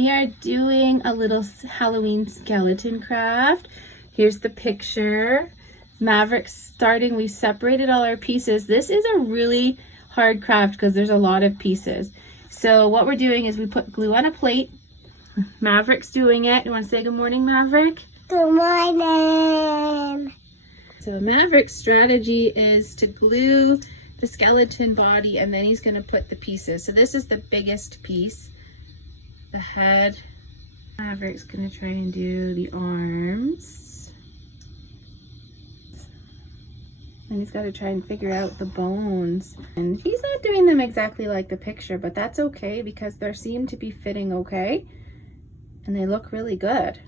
We are doing a little Halloween skeleton craft. Here's the picture. Maverick's starting. We separated all our pieces. This is a really hard craft because there's a lot of pieces. So what we're doing is we put glue on a plate. Maverick's doing it. You want to say good morning, Maverick? Good morning. So Maverick's strategy is to glue the skeleton body, and then he's going to put the pieces. So this is the biggest piece, the head. Maverick's going to try and do the arms. And he's got to try and figure out the bones. And he's not doing them exactly like the picture, but that's okay because they seem to be fitting okay. And they look really good.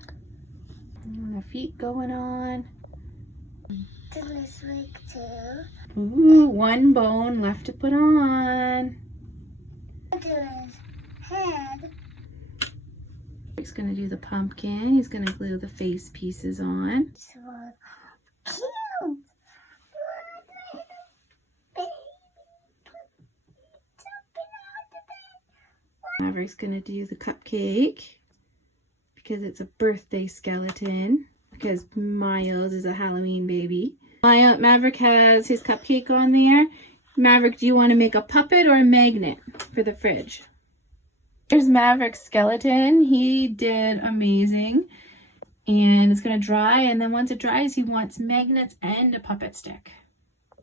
And the feet going on. This week too. Ooh, one bone left to put on. His head. He's gonna do the pumpkin. He's gonna glue the face pieces on. So cute. Maverick's gonna do the cupcake because it's a birthday skeleton. Because Miles is a Halloween baby. Maverick has his cupcake on there. Maverick, do you want to make a puppet or a magnet for the fridge? Here's Maverick's skeleton. He did amazing. And it's going to dry. And then once it dries, he wants magnets and a puppet stick.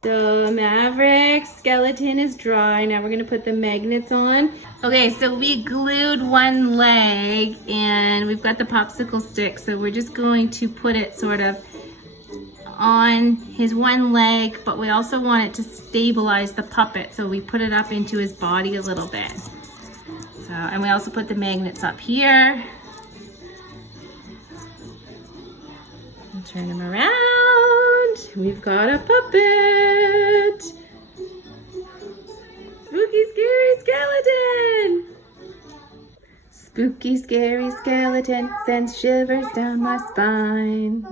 So Maverick's skeleton is dry. Now we're going to put the magnets on. Okay, so we glued one leg and we've got the popsicle stick. So we're just going to put it sort of on his one leg, but we also want it to stabilize the puppet. So we put it up into his body a little bit. So, and we also put the magnets up here. And turn him around. We've got a puppet. Spooky, scary skeleton. Spooky, scary skeleton sends shivers down my spine.